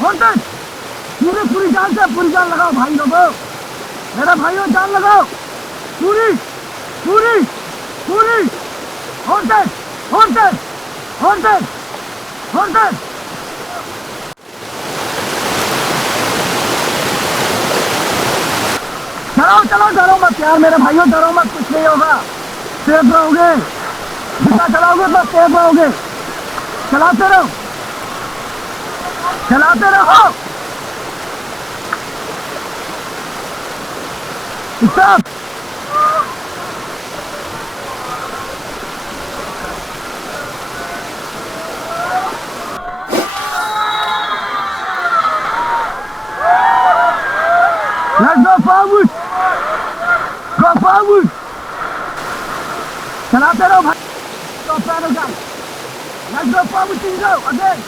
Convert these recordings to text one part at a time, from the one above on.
होते पूरी पूरी जान से पूरी जान लगाओ भाई लोगों, मेरा भाइयों जान लगाओ, पूरी पूरी पूरी होते होते होते होते। चलो चलो डरो मत यार मेरे भाइयों, डरो मत, कुछ नहीं होगा, सेफ रहोगे, जितना चलाओगे तो सेफ रहोगे। चलाते रहो चलाते रहो। Stop. Let's go forward. Go forward. चलाते रहो भाई। Stop pedal guys. Let's go forward team go again.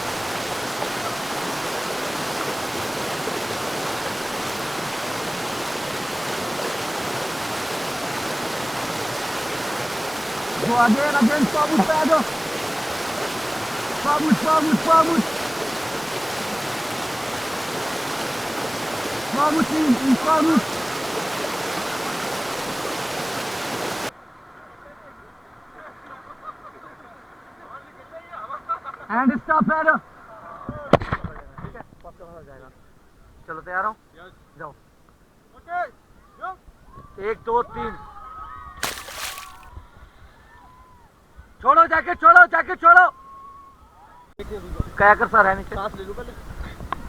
Go again forward pedal. Forward forward forward. Forward team forward. And stop pedal. ठीक है, आपका हो जाएगा। चलो तैयार हो? जाओ। ओके, 1 2 3। छोड़ो जैकेट, छोड़ो जैकेट, छोड़ो। क्या कर सर है नीचे? सांस ले लो पहले।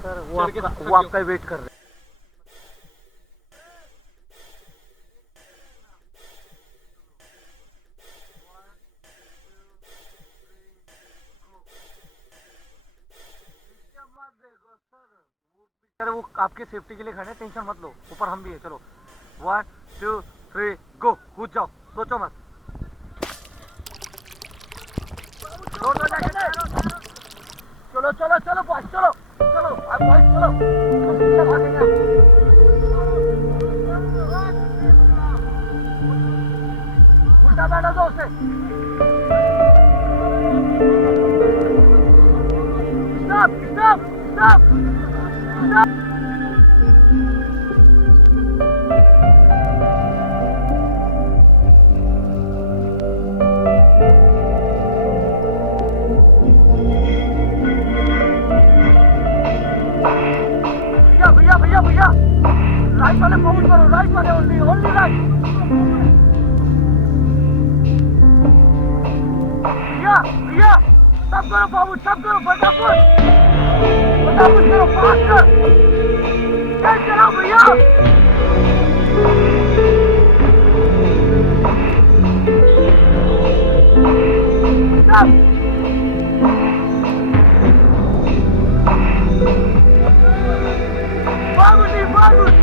सर वो आपका वेट कर रहे हैं। सर वो आपके सेफ्टी के लिए खड़े, टेंशन मत लो, ऊपर हम भी है। चलो 1 2 3 गो, कूद जाओ, सोचो मत। चलो चलो चलो बॉयज, चलो चलो आप बॉयज, चलो पीछे भागेंगे। उल्टा बैठा दो उसे। Stop stop stop stop. भैया भैया भैया राइट वाले फोकस करो, राइट वाले, ओनली ओनली राइट। भैया भैया सब करो फॉरवर्ड, सब करो फटाफट फटाफट करो, फास्ट कर, तेज चलाओ भैया। स्टॉप। Forward.